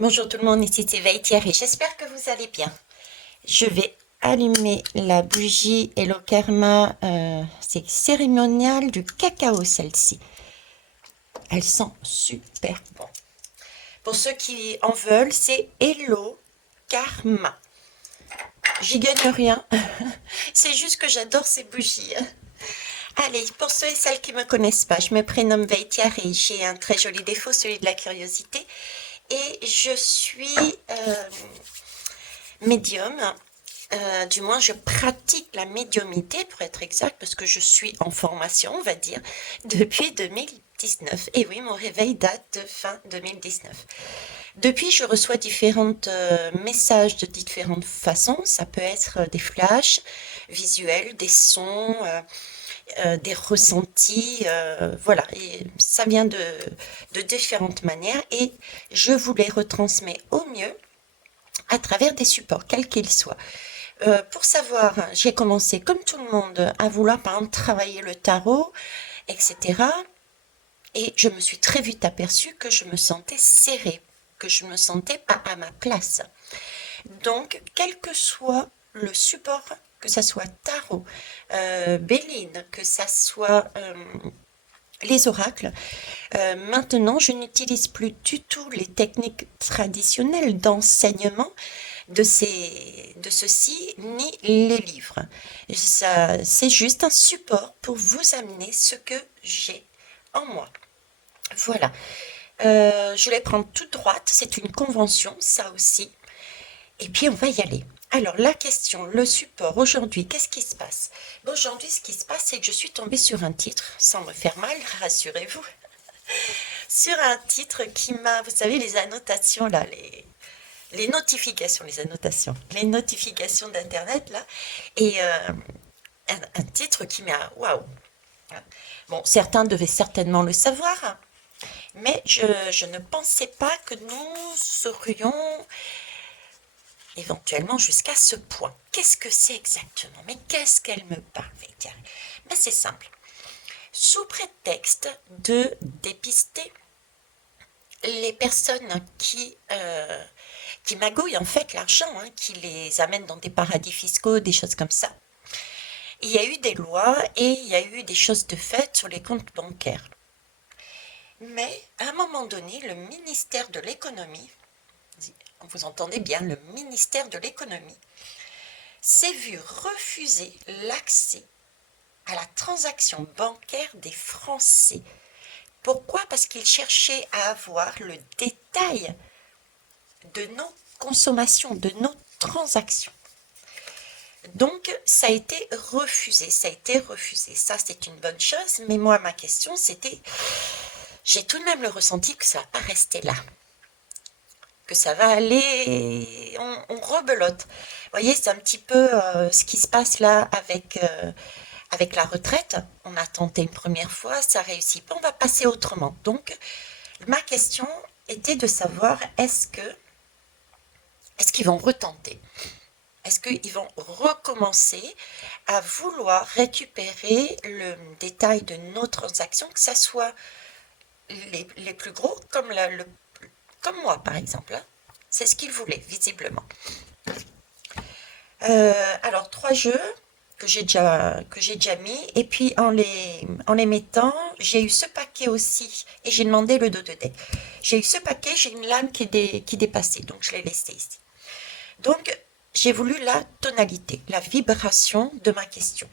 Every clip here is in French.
Bonjour tout le monde, ici c'est Vaïtière et j'espère que vous allez bien. Je vais allumer la bougie et le karma, c'est cérémonial du cacao celle-ci. Elle sent super bon. Pour ceux qui en veulent, c'est Hello Karma. J'y gagne rien, c'est juste que j'adore ces bougies. Allez, pour ceux et celles qui ne me connaissent pas, je me prénomme Vaïtière et j'ai un très joli défaut, celui de la curiosité. Et je suis médium. Du moins, je pratique la médiumnité, pour être exact, parce que je suis en formation, on va dire, depuis 2019. Et oui, mon réveil date de fin 2019. Depuis, je reçois différents messages de différentes façons. Ça peut être des flashs visuels, des sons, des ressentis, voilà. Et ça vient de différentes manières et je vous les retransmets au mieux à travers des supports, quels qu'ils soient. Pour savoir, j'ai commencé comme tout le monde à vouloir par exemple travailler le tarot, etc. Et je me suis très vite aperçue que je me sentais serrée, que je me sentais pas à ma place. Donc, quel que soit le support, que ça soit tarot, Béline, que ça soit les oracles, maintenant je n'utilise plus du tout les techniques traditionnelles d'enseignement de ceci, ni les livres. Ça, c'est juste un support pour vous amener ce que j'ai en moi. Voilà. Je vais prendre toute droite, c'est une convention, ça aussi. Et puis on va y aller. Alors la question, le support, aujourd'hui, qu'est-ce qui se passe? Bon, aujourd'hui, ce qui se passe, c'est que je suis tombée sur un titre, sans me faire mal, rassurez-vous, sur un titre qui m'a, vous savez, les annotations là, les notifications, les notifications d'Internet là, et un titre qui m'a, waouh. Bon, certains devaient certainement le savoir, mais je ne pensais pas que nous serions éventuellement jusqu'à ce point. Qu'est-ce que c'est exactement? Mais qu'est-ce qu'elle me parle? Ben, c'est simple. Sous prétexte de dépister les personnes qui magouillent en fait l'argent, hein, qui les amènent dans des paradis fiscaux, des choses comme ça, il y a eu des lois et il y a eu des choses de fait sur les comptes bancaires. Mais à un moment donné, le ministère de l'économie, vous entendez bien, le ministère de l'économie, s'est vu refuser l'accès à la transaction bancaire des Français. Pourquoi? Parce qu'ils cherchaient à avoir le détail de nos consommations, de nos transactions. Donc, ça a été refusé, ça a été refusé. Ça, c'est une bonne chose, mais moi, ma question, c'était, j'ai tout de même le ressenti que ça va pas rester là, que ça va aller, on rebelote. Vous voyez, c'est un petit peu ce qui se passe là avec la retraite. On a tenté une première fois, ça réussit pas, on va passer autrement. Donc, ma question était de savoir, est-ce qu'ils vont retenter? Est-ce qu'ils vont recommencer à vouloir récupérer le détail de nos transactions, que ce soit les plus gros, comme moi par exemple, hein. C'est ce qu'ils voulaient, visiblement. Alors, trois jeux que j'ai déjà mis, et puis en les mettant, j'ai eu ce paquet aussi, et j'ai demandé le dos de deck. J'ai eu ce paquet, j'ai une lame qui dépassait, donc je l'ai laissé ici. Donc, j'ai voulu la tonalité, la vibration de ma question.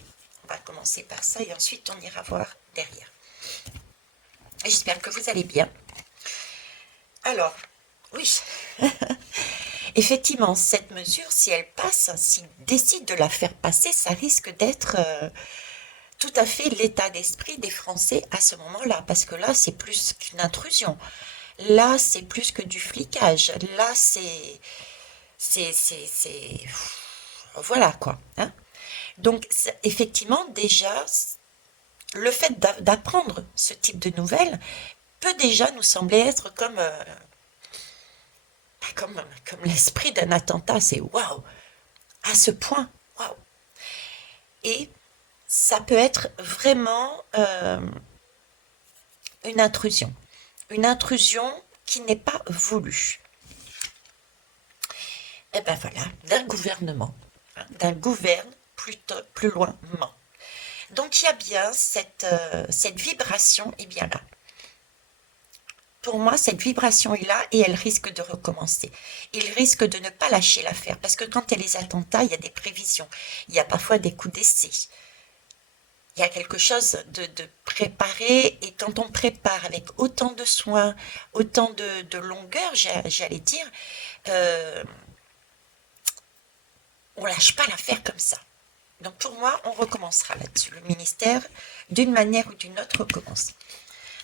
On va commencer par ça et ensuite on ira voir derrière. J'espère que vous allez bien. Alors, oui, effectivement, cette mesure, si elle passe, s'ils décident de la faire passer, ça risque d'être tout à fait l'état d'esprit des Français à ce moment-là, parce que là, c'est plus qu'une intrusion. Là, c'est plus que du flicage. Là, c'est, voilà quoi, hein. Donc, effectivement, déjà, le fait d'apprendre ce type de nouvelles peut déjà nous sembler être comme l'esprit d'un attentat. C'est waouh, à ce point, waouh. Et ça peut être vraiment une intrusion qui n'est pas voulue. Et ben voilà, d'un gouvernement, hein, d'un gouverne plutôt plus loin. Donc il y a bien cette vibration est bien là. Pour moi, cette vibration est là et elle risque de recommencer. Il risque de ne pas lâcher l'affaire parce que quand il y a les attentats, il y a des prévisions. Il y a parfois des coups d'essai. Il y a quelque chose de préparé et quand on prépare avec autant de soins, autant de longueur, j'allais dire, euh, on lâche pas l'affaire comme ça. Donc pour moi, on recommencera là-dessus. Le ministère, d'une manière ou d'une autre, recommence.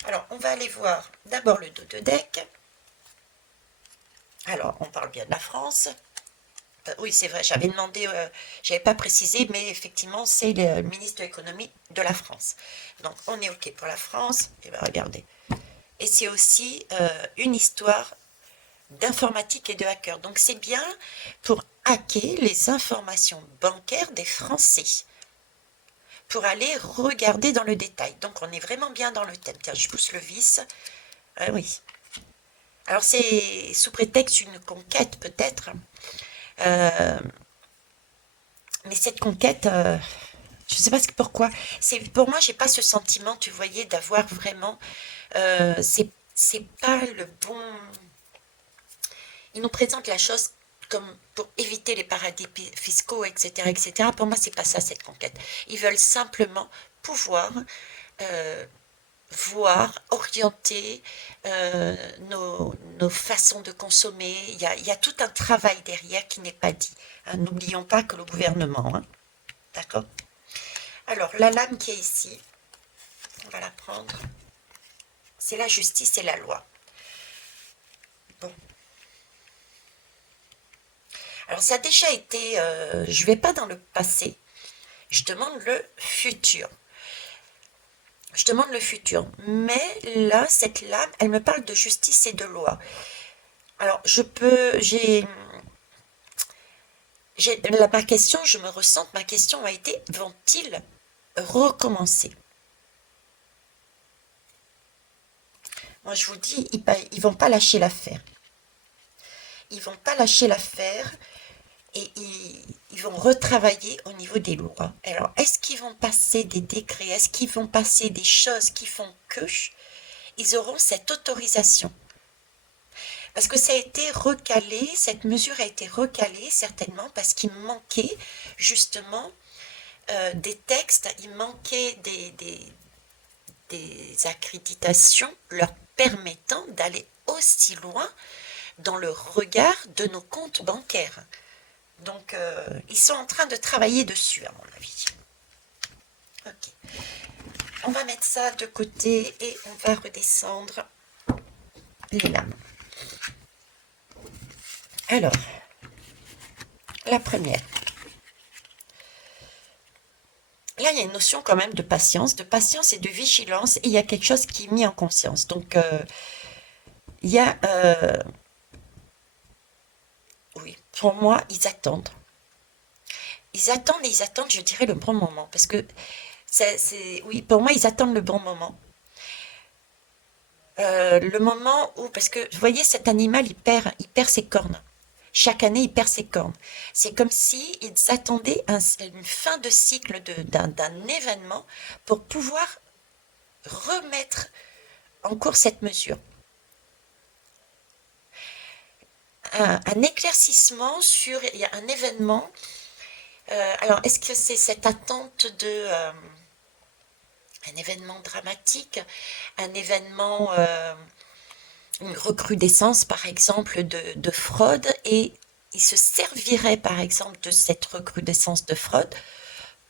Alors, on va aller voir d'abord le dos de deck. Alors, on parle bien de la France. Oui, c'est vrai, j'avais demandé, j'avais pas précisé, mais effectivement, c'est le ministre de l'économie de la France. Donc, on est OK pour la France. Et bien, regardez. Et c'est aussi une histoire d'informatique et de hacker. Donc, c'est bien pour hacker les informations bancaires des Français. Pour aller regarder dans le détail. Donc, on est vraiment bien dans le thème. Tiens, je pousse le vis. Oui. Alors, c'est sous prétexte une conquête, peut-être. Euh, mais cette conquête, je ne sais pas pourquoi. Pour moi, j'ai pas ce sentiment, tu voyais, d'avoir vraiment. C'est pas le bon. Ils nous présentent la chose comme pour éviter les paradis fiscaux, etc., etc. Pour moi, c'est pas ça cette conquête. Ils veulent simplement pouvoir euh, voir, orienter nos façons de consommer. Il y a tout un travail derrière qui n'est pas dit. Hein. N'oublions pas que le gouvernement, hein, d'accord. Alors, la lame qui est ici, on va la prendre. C'est la justice et la loi. Bon. Alors, ça a déjà été, je ne vais pas dans le passé, je demande le futur. Je demande le futur. Mais là, cette lame, elle me parle de justice et de loi. Alors, ma question, je me ressens, ma question a été, vont-ils recommencer? Moi, je vous dis, ils vont pas lâcher l'affaire. Ils vont pas lâcher l'affaire et ils vont retravailler au niveau des lois. Alors, est-ce qu'ils vont passer des décrets? Est-ce qu'ils vont passer des choses qui font que ils auront cette autorisation? Parce que ça a été recalé, cette mesure a été recalée certainement parce qu'il manquait justement des textes, il manquait des accréditations leur permettant d'aller aussi loin dans le regard de nos comptes bancaires. Donc, ils sont en train de travailler dessus, à mon avis. Ok. On va mettre ça de côté et on va redescendre les lames. Alors, la première. Là, il y a une notion quand même de patience et de vigilance, et il y a quelque chose qui est mis en conscience. Donc, il y a... oui, pour moi, ils attendent. Ils attendent, je dirais, le bon moment. Parce que, oui, pour moi, ils attendent le bon moment. Le moment où... Parce que, vous voyez, cet animal, il perd ses cornes. Chaque année, il perd ses cornes. C'est comme si ils attendaient une fin de cycle d'un événement pour pouvoir remettre en cours cette mesure. Un éclaircissement sur il y a un événement. Alors, est-ce que c'est cette attente de un événement dramatique, un événement, une recrudescence, par exemple, de fraude, et il se servirait, par exemple, de cette recrudescence de fraude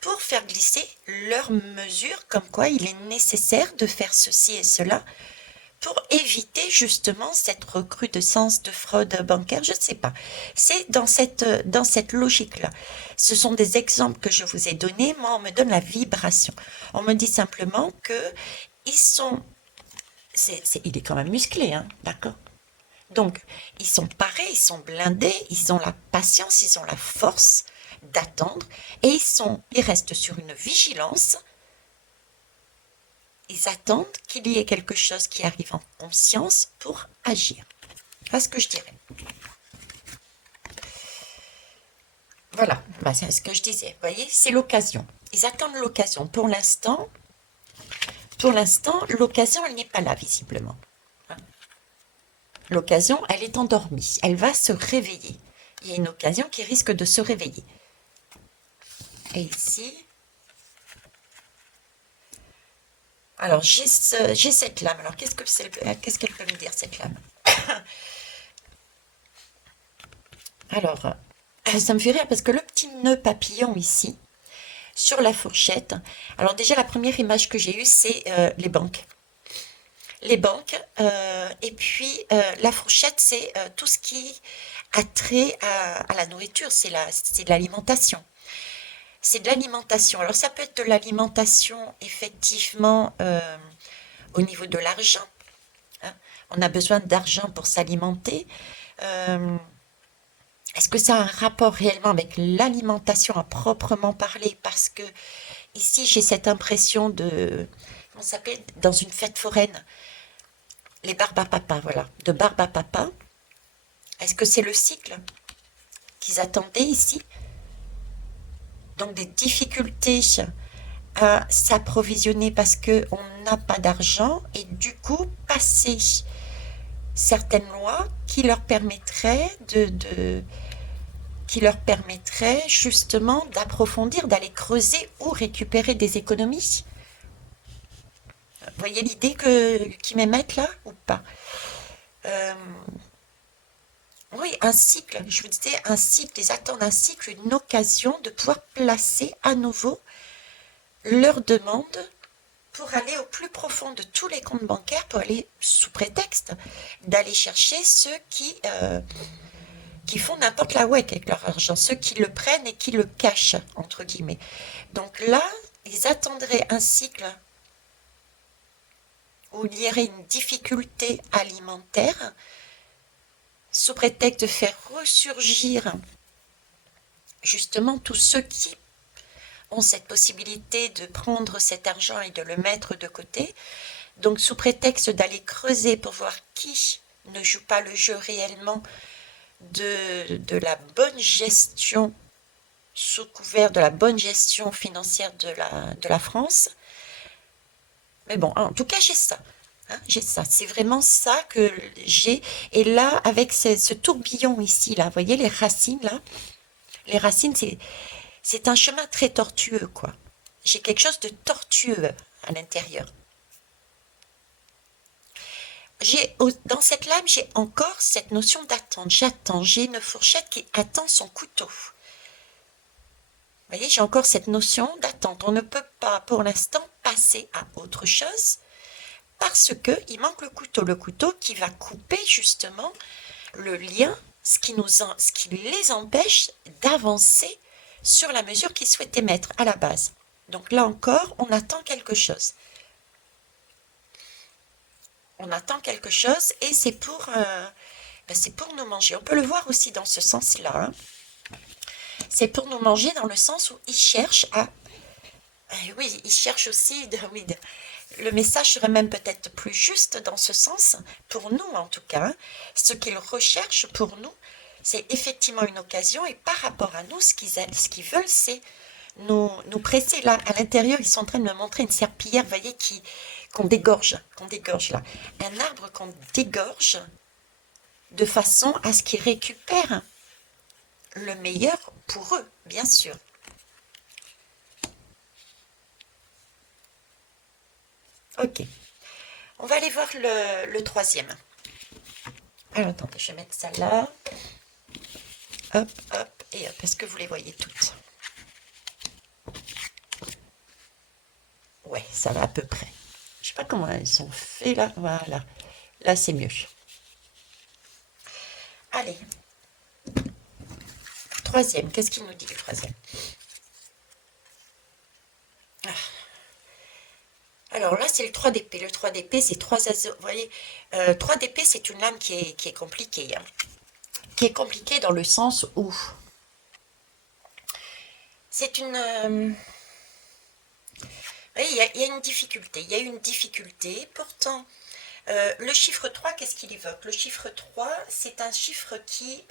pour faire glisser leurs mesures, comme quoi il est nécessaire de faire ceci et cela pour éviter justement cette recrudescence de fraude bancaire, je ne sais pas. C'est dans cette logique-là. Ce sont des exemples que je vous ai donnés. Moi, on me donne la vibration. On me dit simplement que ils sont... il est quand même musclé, hein, d'accord? Donc, ils sont parés, ils sont blindés, ils ont la patience, ils ont la force d'attendre et ils restent sur une vigilance. Ils attendent qu'il y ait quelque chose qui arrive en conscience pour agir. Voilà ce que je dirais. Voilà, bah, c'est ce que je disais. Vous voyez, c'est l'occasion. Ils attendent l'occasion. Pour l'instant, l'occasion, elle n'est pas là, visiblement. L'occasion, elle est endormie. Elle va se réveiller. Il y a une occasion qui risque de se réveiller. Et ici, alors j'ai cette lame. Alors qu'est-ce qu'elle peut me dire, cette lame? Alors, ça me fait rire parce que le petit nœud papillon ici, sur la fourchette. Alors déjà, la première image que j'ai eue, c'est les banques. Les banques, et puis la fourchette, c'est tout ce qui a trait à la nourriture, c'est de l'alimentation. C'est de l'alimentation. Alors ça peut être de l'alimentation effectivement au niveau de l'argent, hein. On a besoin d'argent pour s'alimenter. Euh, Est-ce que ça a un rapport réellement avec l'alimentation à proprement parler? Parce que ici j'ai cette impression de, comment ça s'appelle, dans une fête foraine, les barbes à papa, voilà, de barbe à papa. Est-ce que c'est le cycle qu'ils attendaient ici? Donc des difficultés à s'approvisionner parce qu'on n'a pas d'argent et du coup passer certaines lois qui leur permettraient justement d'approfondir, d'aller creuser ou récupérer des économies. Vous voyez l'idée qui m'émettent là ou pas? Euh, oui, un cycle, je vous disais un cycle, ils attendent un cycle, une occasion de pouvoir placer à nouveau leurs demandes pour aller au plus profond de tous les comptes bancaires, pour aller, sous prétexte, d'aller chercher ceux qui font n'importe la ouek avec leur argent, ceux qui le prennent et qui le cachent, entre guillemets. Donc là, ils attendraient un cycle où il y aurait une difficulté alimentaire, sous prétexte de faire ressurgir justement tous ceux qui ont cette possibilité de prendre cet argent et de le mettre de côté. Donc sous prétexte d'aller creuser pour voir qui ne joue pas le jeu réellement de la bonne gestion, sous couvert de la bonne gestion financière de la France. Mais bon, en tout cas, j'ai ça. Hein, j'ai ça. C'est vraiment ça que j'ai. Et là, avec ce tourbillon ici, là, vous voyez les racines, là? Les racines, c'est un chemin très tortueux, quoi. J'ai quelque chose de tortueux à l'intérieur. Dans cette lame, j'ai encore cette notion d'attente. J'attends. J'ai une fourchette qui attend son couteau. Vous voyez, j'ai encore cette notion d'attente. On ne peut pas, pour l'instant, passer à autre chose parce qu'il manque le couteau. Le couteau qui va couper justement le lien, ce qui les empêche d'avancer sur la mesure qu'ils souhaitaient mettre à la base. Donc là encore, on attend quelque chose. On attend quelque chose et c'est pour nous manger. On peut le voir aussi dans ce sens-là, hein. C'est pour nous manger dans le sens où ils cherchent à... Oui, ils cherchent aussi... Oui, le message serait même peut-être plus juste dans ce sens, pour nous en tout cas, hein. Ce qu'ils recherchent pour nous, c'est effectivement une occasion et par rapport à nous, ce qu'ils veulent, c'est nous presser là. À l'intérieur, ils sont en train de me montrer une serpillière, vous voyez, qu'on dégorge là. Un arbre qu'on dégorge de façon à ce qu'ils récupèrent le meilleur pour eux, bien sûr. Ok, on va aller voir le troisième. Alors attendez, je vais mettre ça là. Hop, hop, et hop. Est-ce que vous les voyez toutes? Ouais, ça va à peu près. Je sais pas comment elles sont faites là. Voilà. Là, c'est mieux. Allez. Troisième. Qu'est-ce qu'il nous dit le troisième? Ah. Alors là, c'est le 3 d'épée. Le 3 d'épée, c'est 3 azos. Vous voyez, 3 d'épée, c'est une lame qui est compliquée, hein. Qui est compliquée dans le sens où c'est une... oui, il y a une difficulté. Il y a une difficulté. Pourtant, le chiffre 3, qu'est-ce qu'il évoque? Le chiffre 3, c'est un chiffre qui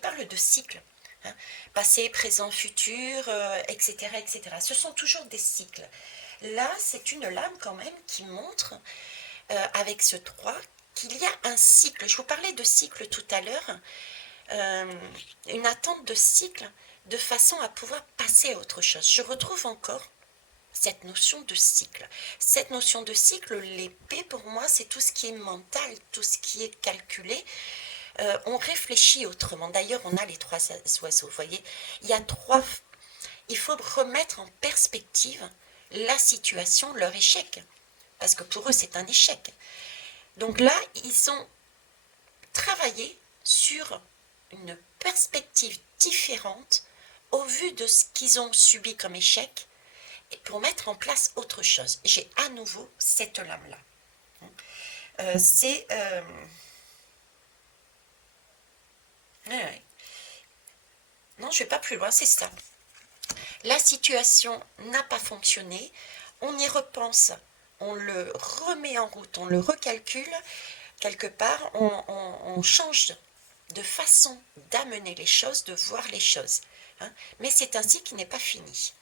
parle de cycle. hein. Passé, présent, futur, etc., etc. Ce sont toujours des cycles. Là, c'est une lame quand même qui montre, avec ce 3, qu'il y a un cycle. Je vous parlais de cycle tout à l'heure, une attente de cycle de façon à pouvoir passer à autre chose. Je retrouve encore cette notion de cycle. Cette notion de cycle, l'épée pour moi, c'est tout ce qui est mental, tout ce qui est calculé. On réfléchit autrement. D'ailleurs, on a les 3 oiseaux, vous voyez. Il faut remettre en perspective la situation, leur échec. Parce que pour eux, c'est un échec. Donc là, ils ont travaillé sur une perspective différente au vu de ce qu'ils ont subi comme échec et pour mettre en place autre chose. J'ai à nouveau cette lame-là. C'est... Ouais. Non, je ne vais pas plus loin, c'est ça. La situation n'a pas fonctionné, on y repense, on le remet en route, on le recalcule, quelque part, on change de façon d'amener les choses, de voir les choses. Hein. Mais c'est un cycle qui n'est pas fini,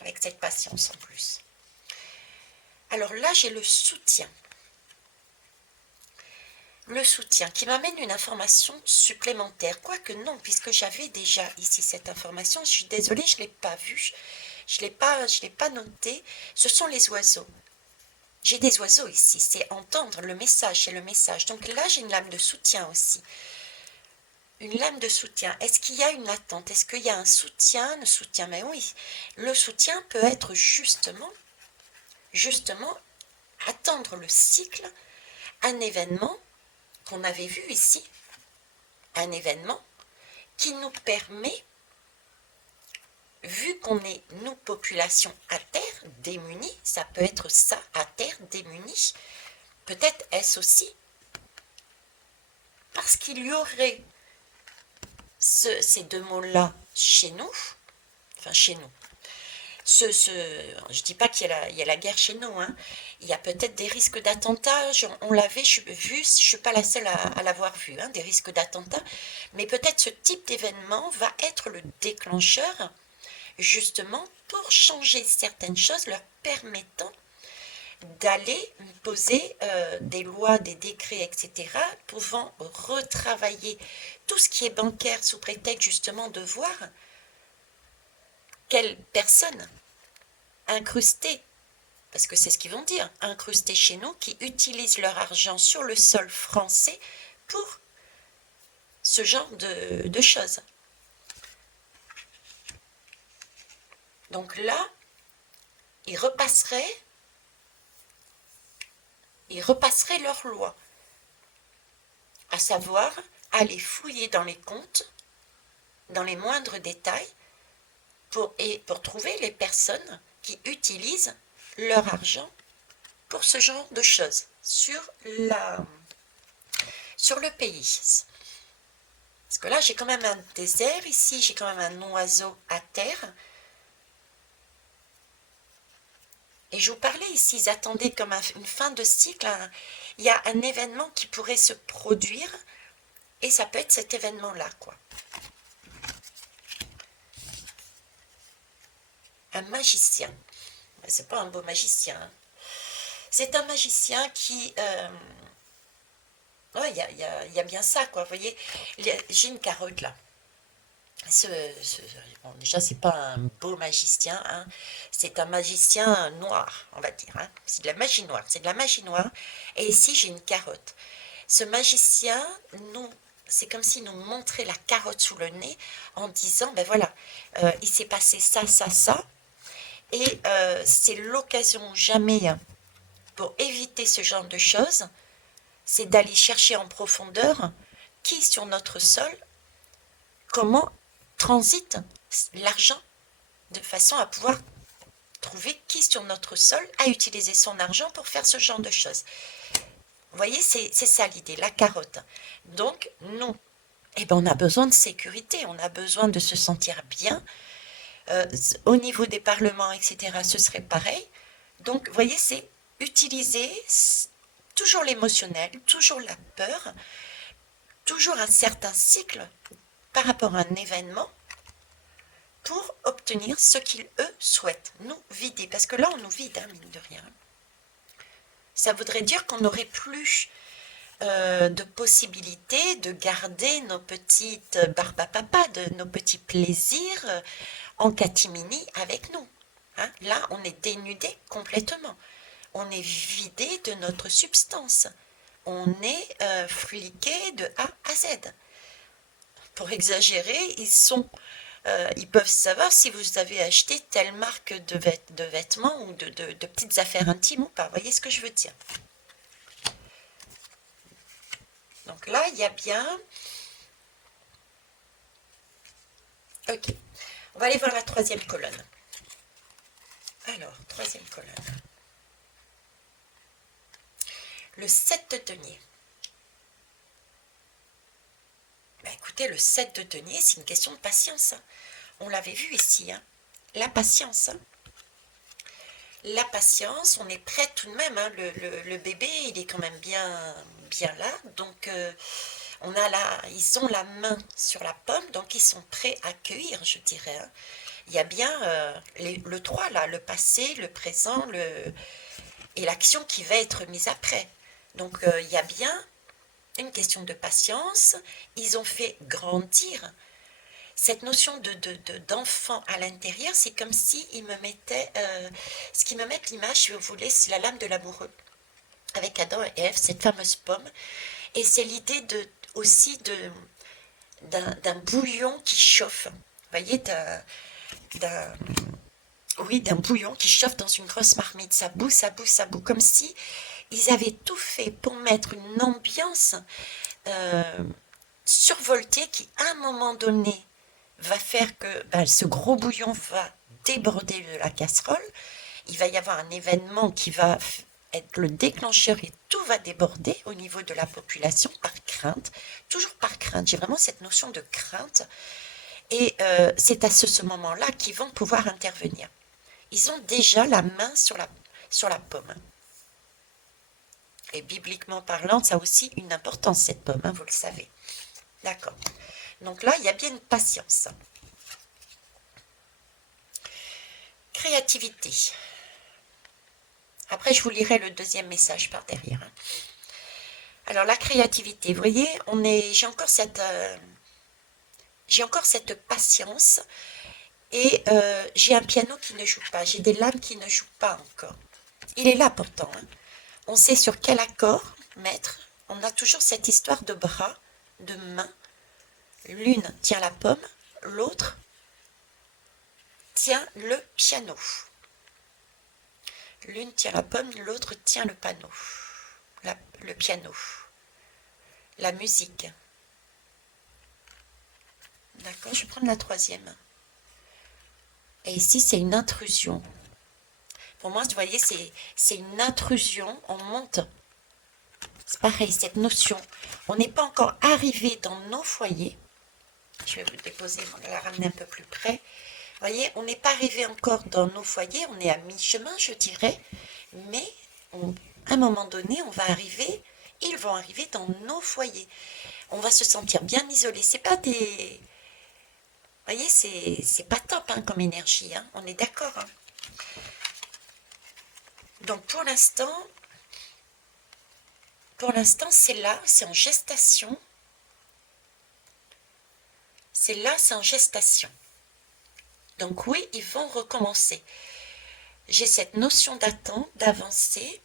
avec cette patience en plus. Alors là, j'ai le soutien. Le soutien qui m'amène une information supplémentaire, quoique non, puisque j'avais déjà ici cette information, je suis désolée, je ne l'ai pas vue, je ne l'ai pas noté, ce sont les oiseaux. J'ai des oiseaux ici, c'est entendre le message, c'est le message. Donc là, j'ai une lame de soutien aussi. Une lame de soutien. Est-ce qu'il y a une attente? Est-ce qu'il y a un soutien? Le soutien, mais oui. Le soutien peut être justement, attendre le cycle, un événement qu'on avait vu ici, un événement qui nous permet, vu qu'on est, nous, population à terre, démunie, ça peut être ça, à terre, démunie, peut-être est-ce aussi parce qu'il y aurait ces deux mots-là chez nous, enfin chez nous. Je ne dis pas qu'il y a la guerre chez nous, hein. Il y a peut-être des risques d'attentats, on l'avait vu, je ne suis pas la seule à l'avoir vu, hein, des risques d'attentats, mais peut-être ce type d'événement va être le déclencheur, justement, pour changer certaines choses, leur permettant d'aller poser des lois, des décrets, etc., pouvant retravailler tout ce qui est bancaire sous prétexte justement de voir quelles personnes incrustées, parce que c'est ce qu'ils vont dire, incrustées chez nous, qui utilisent leur argent sur le sol français pour ce genre de choses. Donc là, ils repasseraient leurs lois, à savoir aller fouiller dans les comptes, dans les moindres détails, pour trouver les personnes qui utilisent leur argent pour ce genre de choses sur le pays. Parce que là, j'ai quand même un désert ici, j'ai quand même un oiseau à terre. Et je vous parlais ici, ils attendaient comme une fin de cycle, il y a un événement qui pourrait se produire, et ça peut être cet événement-là, quoi. Un magicien. C'est pas un beau magicien. Hein. C'est un magicien qui... ouais, il y a bien ça, quoi. Vous voyez, j'ai une carotte, là. Bon, déjà, c'est pas un beau magicien, hein. C'est un magicien noir, on va dire. Hein. C'est de la magie noire. C'est de la magie noire. Et ici, j'ai une carotte. Ce magicien, c'est comme s'il nous montrait la carotte sous le nez en disant, ben voilà, il s'est passé ça, ça, ça. Et c'est l'occasion jamais pour éviter ce genre de choses, c'est d'aller chercher en profondeur qui sur notre sol, comment transite l'argent de façon à pouvoir trouver qui sur notre sol a utilisé son argent pour faire ce genre de choses. Vous voyez, c'est ça l'idée, la carotte. Donc, nous, eh ben, on a besoin de sécurité, on a besoin de se sentir bien. Au niveau des parlements, etc., ce serait pareil. Donc, vous voyez, c'est utiliser toujours l'émotionnel, toujours la peur, toujours un certain cycle par rapport à un événement pour obtenir ce qu'ils, eux, souhaitent, nous vider. Parce que là, on nous vide, hein, mine de rien. Ça voudrait dire qu'on n'aurait plus de possibilités de garder nos petites barbapapa, de nos petits plaisirs en catimini avec nous. Hein. Là, on est dénudé complètement. On est vidé de notre substance. On est fliqué de A à Z. Pour exagérer, ils peuvent savoir si vous avez acheté telle marque de vêtements ou de petites affaires intimes ou pas. Vous voyez ce que je veux dire? Donc là, il y a bien... Ok. On va aller voir la troisième colonne. Alors, troisième colonne. Le 7 de denier. Ben, écoutez, le 7 de denier, c'est une question de patience. Hein. On l'avait vu ici. Hein. La patience. Hein. La patience, on est prêt tout de même. Hein. Le bébé, il est quand même bien là. Donc, ils ont la main sur la pomme, donc ils sont prêts à accueillir, je dirais. Hein. Il y a bien le 3 là, le passé, le présent et l'action qui va être mise après. Donc il y a bien une question de patience. Ils ont fait grandir cette notion d'enfant à l'intérieur. C'est comme si ils me mettaient, ce qui me met l'image, si vous voulez, c'est la lame de l'amoureux avec Adam et Ève, cette fameuse pomme. Et c'est l'idée aussi d'un bouillon qui chauffe. Vous voyez, d'un bouillon qui chauffe dans une grosse marmite. Ça bout, ça bout, ça bout. Comme si ils avaient tout fait pour mettre une ambiance survoltée qui, à un moment donné, va faire que ce gros bouillon va déborder de la casserole. Il va y avoir un événement qui va être le déclencheur et tout va déborder au niveau de la population par crainte. Toujours par crainte. J'ai vraiment cette notion de crainte. Et c'est à ce moment-là qu'ils vont pouvoir intervenir. Ils ont déjà la main sur la pomme. Et bibliquement parlant, ça a aussi une importance, cette pomme, hein, vous le savez. D'accord. Donc là, il y a bien une patience. Créativité. Après, je vous lirai le deuxième message par derrière. Hein. Alors, la créativité, vous voyez, j'ai encore cette patience. Et j'ai un piano qui ne joue pas, j'ai des lames qui ne jouent pas encore. Il est là pourtant. Hein. On sait sur quel accord mettre. On a toujours cette histoire de bras, de mains. L'une tient la pomme, l'autre tient le piano. L'une tient la pomme, l'autre tient le panneau. Le piano. La musique. D'accord, je vais prendre la troisième. Et ici, c'est une intrusion. Pour moi, vous voyez, c'est une intrusion. On monte. C'est pareil, cette notion. On n'est pas encore arrivé dans nos foyers. Je vais vous le déposer, on va la ramener un peu plus près. Vous voyez, on n'est pas arrivé encore dans nos foyers. On est à mi-chemin, je dirais. Mais à un moment donné, ils vont arriver dans nos foyers. On va se sentir bien isolé. C'est pas des... Vous voyez, c'est pas top hein, comme énergie. Hein. On est d'accord. Hein. Donc pour l'instant, c'est là, c'est en gestation. C'est là, c'est en gestation. Donc oui, ils vont recommencer. J'ai cette notion d'attente, d'avancer,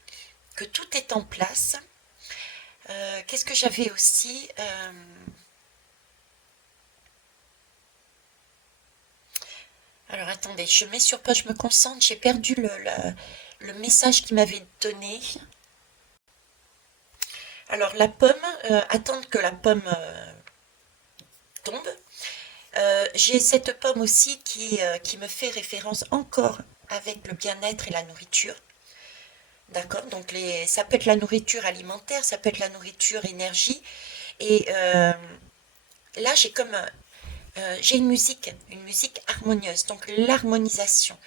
que tout est en place. Qu'est-ce que j'avais aussi Alors attendez, je mets sur pause, je me concentre, j'ai perdu le message qu'il m'avait donné. Alors la pomme, attendre que la pomme tombe. J'ai cette pomme aussi qui me fait référence encore avec le bien-être et la nourriture. D'accord, donc ça peut être la nourriture alimentaire, ça peut être la nourriture énergie. Et là, j'ai une musique harmonieuse, donc l'harmonisation.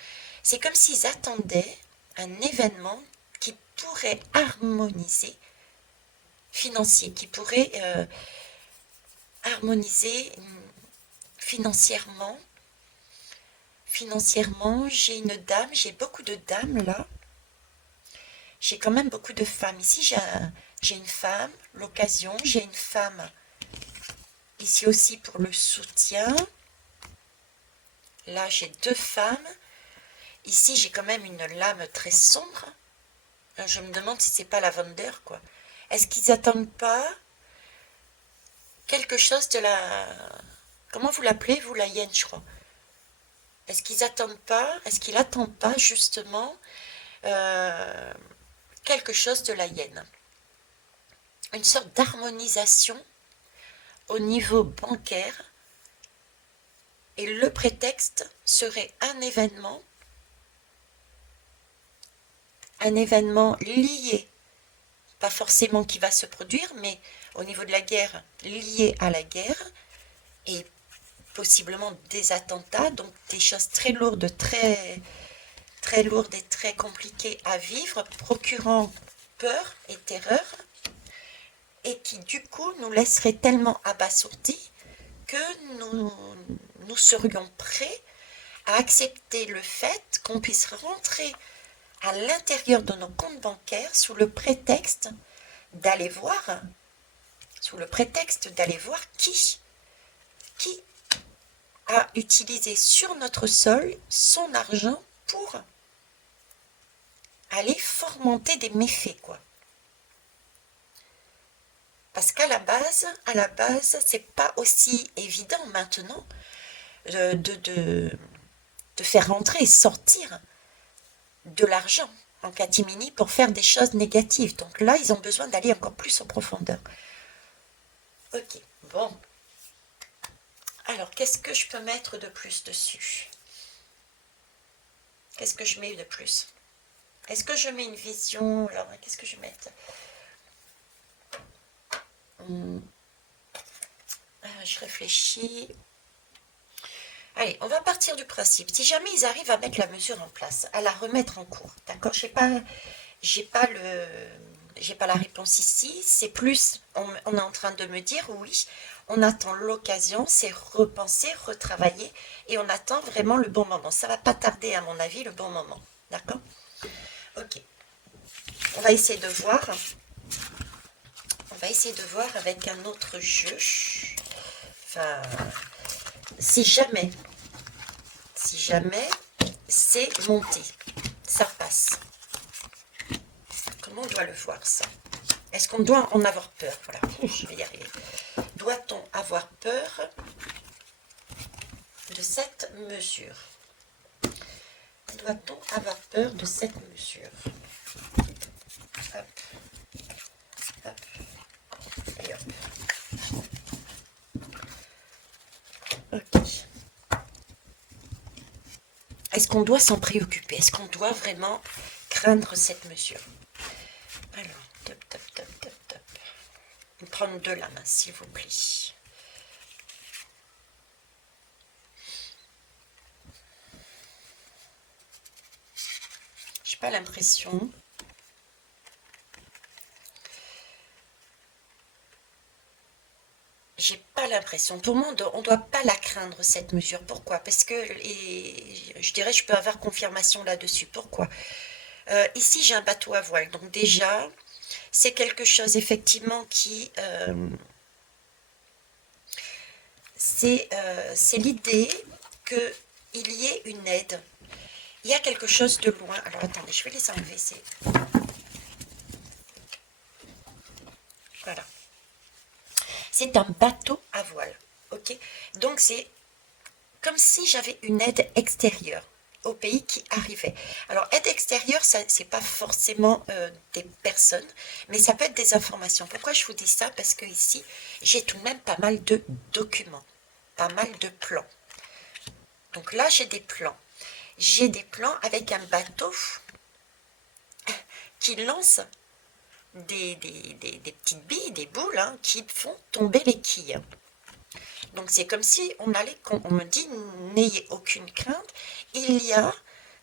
C'est comme s'ils attendaient un événement qui pourrait harmoniser, financier, qui pourrait harmoniser financièrement, j'ai une dame, j'ai beaucoup de dames là. J'ai quand même beaucoup de femmes. Ici, j'ai une femme, l'occasion, j'ai une femme ici aussi pour le soutien. Là, j'ai deux femmes. Ici, j'ai quand même une lame très sombre. Je me demande si c'est pas la Wonder, quoi. Est-ce qu'ils attendent pas quelque chose de la... Comment vous l'appelez, vous, la hyène, je crois. Est-ce qu'ils attendent pas, est-ce qu'il attend pas, justement, quelque chose de la hyène? Une sorte d'harmonisation au niveau bancaire. Et le prétexte serait un événement lié, pas forcément qui va se produire, mais au niveau de la guerre, lié à la guerre, et possiblement des attentats, donc des choses très lourdes, très lourdes et très compliquées à vivre, procurant peur et terreur, et qui du coup nous laisserait tellement abasourdis que nous serions prêts à accepter le fait qu'on puisse rentrer à l'intérieur de nos comptes bancaires sous le prétexte d'aller voir, qui a utilisé sur notre sol son argent pour aller fomenter des méfaits, quoi. Parce qu'à la base, c'est pas aussi évident maintenant de faire rentrer et sortir de l'argent en catimini pour faire des choses négatives. Donc là, ils ont besoin d'aller encore plus en profondeur. Ok, bon. Alors, qu'est-ce que je peux mettre de plus dessus? Qu'est-ce que je mets de plus? Est-ce que je mets une vision? Alors, qu'est-ce que je vais mettre? Je réfléchis. Allez, on va partir du principe. Si jamais ils arrivent à mettre la mesure en place, à la remettre en cours, d'accord? J'ai pas la réponse ici. C'est plus, on est en train de me dire oui, on attend l'occasion, c'est repenser, retravailler, et on attend vraiment le bon moment. Ça va pas tarder, à mon avis, le bon moment, d'accord? Ok. On va essayer de voir. On va essayer de voir avec un autre jeu. Enfin, si jamais c'est monté, ça passe. Comment on doit le voir, ça? Est-ce qu'on doit en avoir peur? Voilà, je vais y arriver. Doit-on avoir peur de cette mesure? Doit-on avoir peur de cette mesure? Hop, hop, et hop. Ok. Est-ce qu'on doit s'en préoccuper? Est-ce qu'on doit vraiment craindre cette mesure? Alors, top, top, top, top, top. Prendre de la main, s'il vous plaît. J'ai pas l'impression. J'ai pas l'impression. Pour moi, on ne doit pas la craindre, cette mesure. Pourquoi? Parce que, et je dirais, je peux avoir confirmation là-dessus. Pourquoi? Ici, j'ai un bateau à voile. Donc déjà, c'est quelque chose, effectivement, qui... c'est l'idée qu'il y ait une aide. Il y a quelque chose de loin. Alors, attendez, je vais les enlever. Voilà. C'est un bateau à voile. Ok? Donc, c'est comme si j'avais une aide extérieure au pays qui arrivait. Alors, aide extérieure, ça c'est pas forcément des personnes, mais ça peut être des informations. Pourquoi je vous dis ça? Parce que ici, j'ai tout de même pas mal de documents, pas mal de plans. Donc là, j'ai des plans. J'ai des plans avec un bateau qui lance des petites billes, des boules, hein, qui font tomber les quilles. Donc c'est comme si on me dit, n'ayez aucune crainte, il y a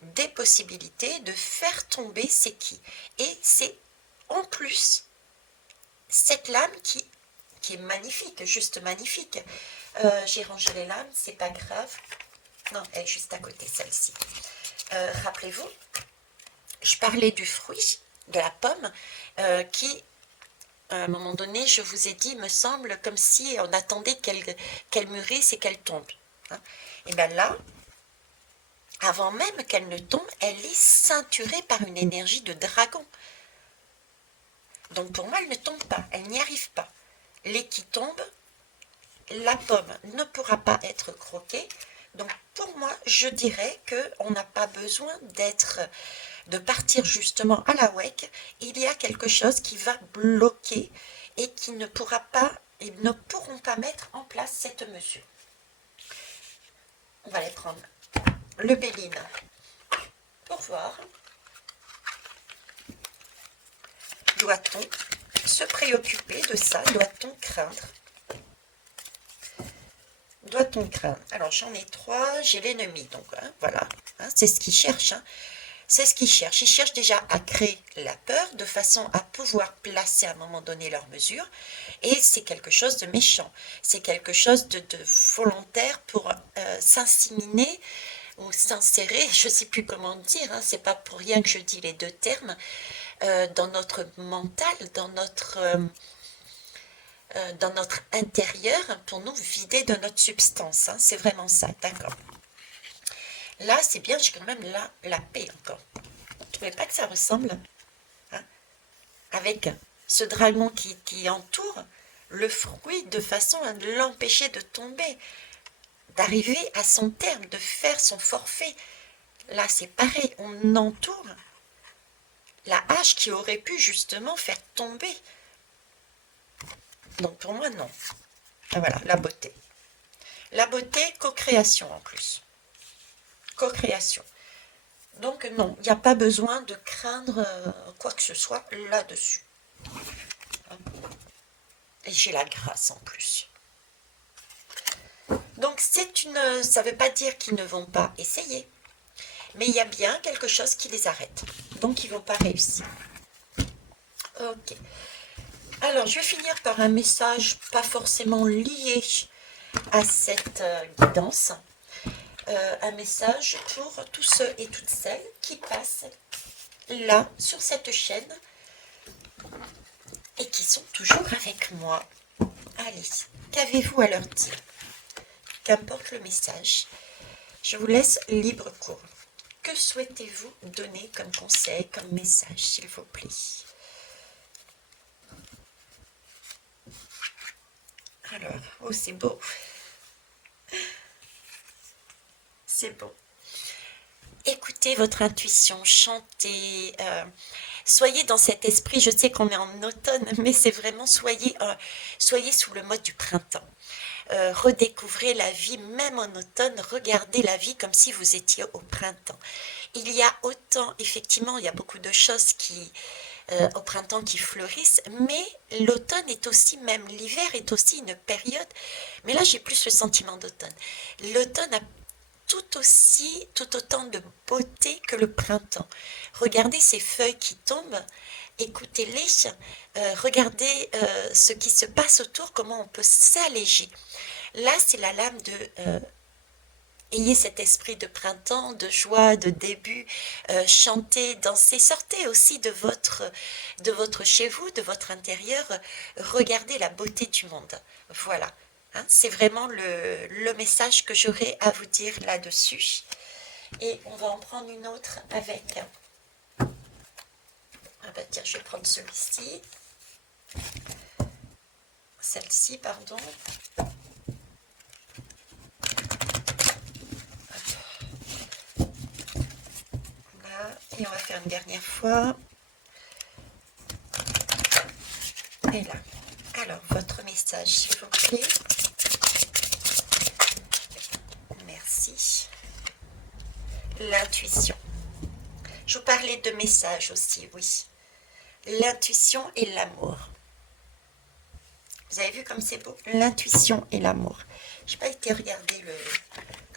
des possibilités de faire tomber ces quilles. Et c'est en plus cette lame qui qui est magnifique, juste magnifique. J'ai rangé les lames, c'est pas grave. Non, elle est juste à côté, celle-ci. Rappelez-vous, je parlais du fruit, de la pomme, qui, à un moment donné, je vous ai dit, me semble comme si on attendait qu'elle mûrisse et qu'elle tombe. Hein. Et bien là, avant même qu'elle ne tombe, elle est ceinturée par une énergie de dragon. Donc pour moi, elle ne tombe pas, elle n'y arrive pas. Les qui tombent, la pomme ne pourra pas être croquée. Donc pour moi, je dirais qu'on n'a pas besoin de partir justement à la WEC. Il y a quelque chose qui va bloquer et qui ne pourra pas, ils ne pourront pas mettre en place cette mesure. On va aller prendre le Béline pour voir. Doit-on se préoccuper de ça? Doit-on craindre? Doit-on craindre? Alors j'en ai 3, j'ai l'ennemi, donc hein, voilà, hein, c'est ce qu'il cherche. Hein. C'est ce qu'ils cherchent. Ils cherchent déjà à créer la peur de façon à pouvoir placer à un moment donné leurs mesures. Et c'est quelque chose de méchant. C'est quelque chose de volontaire pour s'inséminer ou s'insérer, je ne sais plus comment dire, hein, c'est pas pour rien que je dis les deux termes, dans notre mental, dans notre intérieur, pour nous vider de notre substance. Hein, c'est vraiment ça, d'accord. Là, c'est bien, j'ai quand même la paix encore. Vous ne trouvez pas que ça ressemble hein, avec ce dragon qui entoure le fruit de façon à l'empêcher de tomber, d'arriver à son terme, de faire son forfait. Là, c'est pareil, on entoure la hache qui aurait pu justement faire tomber. Donc pour moi, non. Et voilà, la beauté. La beauté, co-création en plus. Co-création. Donc non, il n'y a pas besoin de craindre quoi que ce soit là-dessus. Et j'ai la grâce en plus. Donc ça ne veut pas dire qu'ils ne vont pas essayer. Mais il y a bien quelque chose qui les arrête. Donc ils ne vont pas réussir. Ok. Alors je vais finir par un message pas forcément lié à cette guidance. Un message pour tous ceux et toutes celles qui passent là, sur cette chaîne, et qui sont toujours avec moi. Allez, qu'avez-vous à leur dire? Qu'importe le message, je vous laisse libre cours. Que souhaitez-vous donner comme conseil, comme message, s'il vous plaît? Alors, oh c'est beau. C'est beau. Écoutez votre intuition, chantez, soyez dans cet esprit. Je sais qu'on est en automne, mais c'est vraiment soyez sous le mode du printemps. Redécouvrez la vie, même en automne, regardez la vie comme si vous étiez au printemps. Il y a autant, effectivement, il y a beaucoup de choses au printemps qui fleurissent, mais l'automne est aussi, même l'hiver est aussi une période, mais là j'ai plus le sentiment d'automne. L'automne a tout autant de beauté que le printemps. Regardez ces feuilles qui tombent, écoutez-les, regardez ce qui se passe autour, comment on peut s'alléger. Là, c'est la lame de ayez cet esprit de printemps, de joie, de début, chantez, dansez, sortez aussi de votre chez vous, de votre intérieur, regardez la beauté du monde. Voilà. Hein, c'est vraiment le message que j'aurais à vous dire là-dessus. Et on va en prendre une autre avec... Ah bah tiens, je vais prendre celui-ci. Celle-ci, pardon. Là, et on va faire une dernière fois. Et là. Alors, votre message, s'il vous plaît. Merci. L'intuition. Je vous parlais de message aussi, oui. L'intuition et l'amour. Vous avez vu comme c'est beau? L'intuition et l'amour. Je n'ai pas été regarder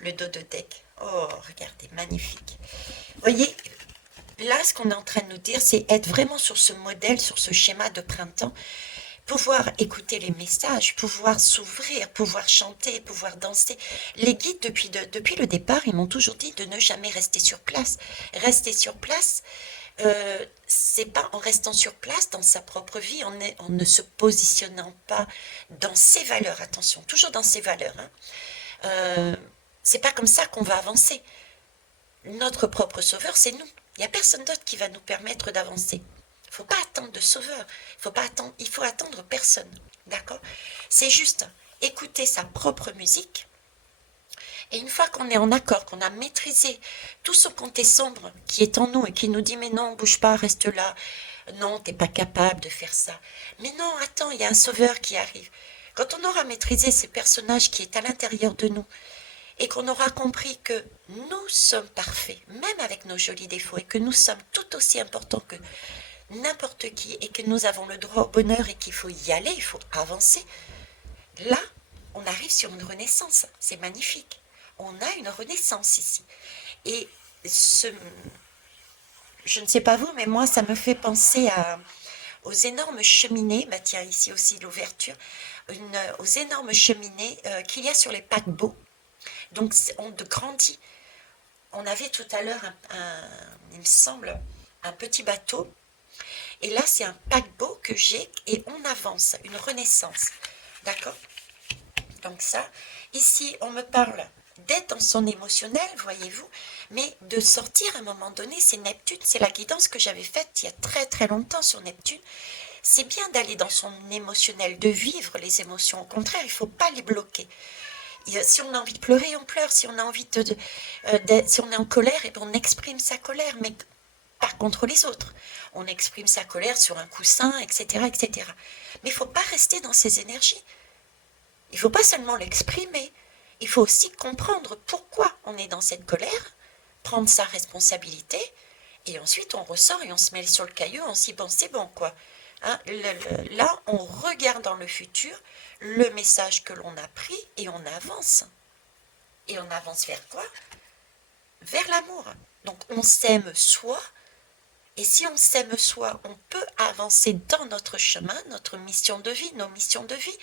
le dos de deck. Oh, regardez, magnifique. Vous voyez, là, ce qu'on est en train de nous dire, c'est être vraiment sur ce modèle, sur ce schéma de printemps, pouvoir écouter les messages, pouvoir s'ouvrir, pouvoir chanter, pouvoir danser. Les guides, depuis le départ, ils m'ont toujours dit de ne jamais rester sur place. Rester sur place, c'est pas en restant sur place dans sa propre vie, en ne se positionnant pas dans ses valeurs, attention, toujours dans ses valeurs, hein. Euh, c'est pas comme ça qu'on va avancer. Notre propre sauveur, c'est nous. Il n'y a personne d'autre qui va nous permettre d'avancer. Il ne faut pas attendre de sauveur. Il faut attendre personne. D'accord? C'est juste écouter sa propre musique. Et une fois qu'on est en accord, qu'on a maîtrisé tout ce côté sombre qui est en nous et qui nous dit mais non, bouge pas, reste là. Non, t'es pas capable de faire ça. Mais non, attends, il y a un sauveur qui arrive. Quand on aura maîtrisé ce personnage qui est à l'intérieur de nous, et qu'on aura compris que nous sommes parfaits, même avec nos jolis défauts, et que nous sommes tout aussi importants que n'importe qui, et que nous avons le droit au bonheur et qu'il faut y aller, il faut avancer, là, on arrive sur une renaissance. C'est magnifique. On a une renaissance ici. Et je ne sais pas vous, mais moi, ça me fait penser aux énormes cheminées, bah tiens, ici aussi l'ouverture, aux énormes cheminées qu'il y a sur les paquebots. Donc, on grandit. On avait tout à l'heure, il me semble, un petit bateau. Et là, c'est un paquebot que j'ai et on avance, une renaissance. D'accord? Donc ça, ici, on me parle d'être dans son émotionnel, voyez-vous, mais de sortir à un moment donné, c'est Neptune, c'est la guidance que j'avais faite il y a très très longtemps sur Neptune. C'est bien d'aller dans son émotionnel, de vivre les émotions. Au contraire, il ne faut pas les bloquer. Si on a envie de pleurer, on pleure. Si on a envie si on est en colère, et bien on exprime sa colère, mais pas contre les autres. On exprime sa colère sur un coussin, etc., etc. Mais il ne faut pas rester dans ces énergies. Il ne faut pas seulement l'exprimer. Il faut aussi comprendre pourquoi on est dans cette colère, prendre sa responsabilité, et ensuite on ressort et on se met sur le caillou, on s'y pense, c'est bon quoi. Hein, là, on regarde dans le futur le message que l'on a pris et on avance. Et on avance vers quoi? Vers l'amour. Donc on s'aime soi, et si on s'aime soi, on peut avancer dans notre chemin, notre mission de vie, nos missions de vie,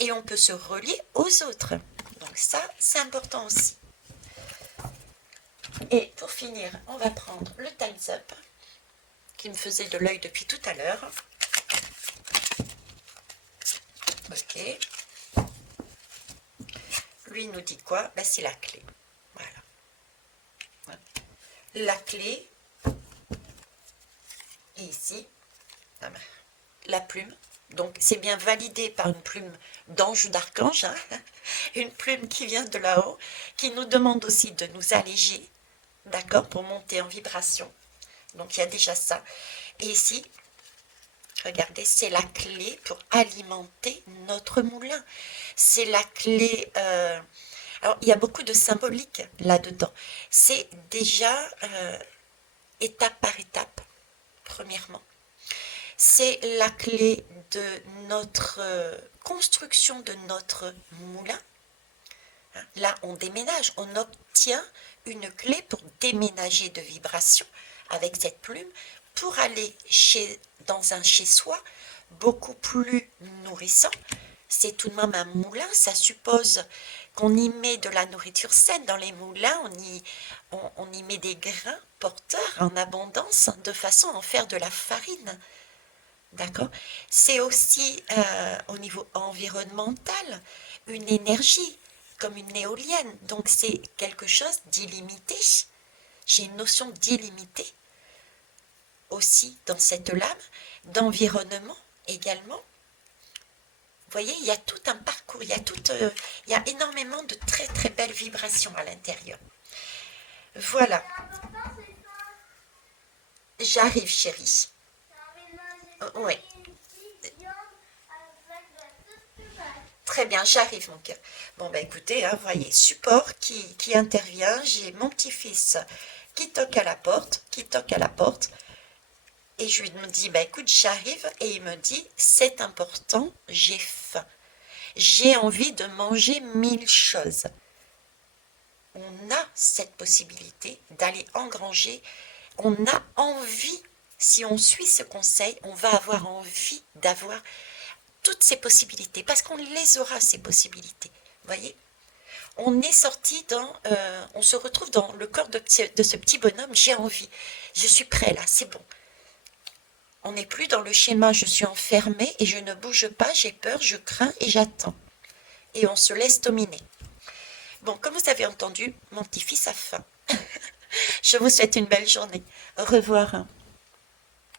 et on peut se relier aux autres. Donc ça, c'est important aussi. Et pour finir, on va prendre le Time's Up, qui me faisait de l'œil depuis tout à l'heure. Ok. Lui nous dit quoi? Ben, c'est la clé. Voilà. La clé. Et ici, la plume. Donc c'est bien validé par une plume d'ange ou d'archange, hein, une plume qui vient de là-haut, qui nous demande aussi de nous alléger, d'accord, pour monter en vibration. Donc il y a déjà ça. Et ici, regardez, c'est la clé pour alimenter notre moulin. C'est la clé... alors il y a beaucoup de symbolique là-dedans. C'est déjà étape par étape, premièrement. C'est la clé de notre construction de notre moulin. Là, on déménage, on obtient une clé pour déménager de vibration avec cette plume pour aller dans un chez-soi beaucoup plus nourrissant. C'est tout de même un moulin, ça suppose qu'on y met de la nourriture saine. Dans les moulins, on y met des grains porteurs en abondance de façon à en faire de la farine. D'accord? C'est aussi au niveau environnemental une énergie comme une éolienne. Donc c'est quelque chose d'illimité. J'ai une notion d'illimité aussi dans cette lame, d'environnement également. Vous voyez, il y a tout un parcours, il y a énormément de très très belles vibrations à l'intérieur. Voilà. J'arrive, chérie. Oui. Très bien, j'arrive mon cœur. Bon, ben écoutez, hein, voyez, support qui intervient. J'ai mon petit-fils qui toque à la porte, et je lui dis, ben écoute, j'arrive, et il me dit, c'est important, j'ai faim. J'ai envie de manger 1000 choses. On a cette possibilité d'aller engranger, on a envie, si on suit ce conseil, on va avoir envie d'avoir toutes ces possibilités, parce qu'on les aura, ces possibilités. Vous voyez? On est sorti on se retrouve dans le corps de ce petit bonhomme, j'ai envie, je suis prêt là, c'est bon. On n'est plus dans le schéma, je suis enfermé et je ne bouge pas, j'ai peur, je crains et j'attends. Et on se laisse dominer. Bon, comme vous avez entendu, mon petit-fils a faim. Je vous souhaite une belle journée. Au revoir.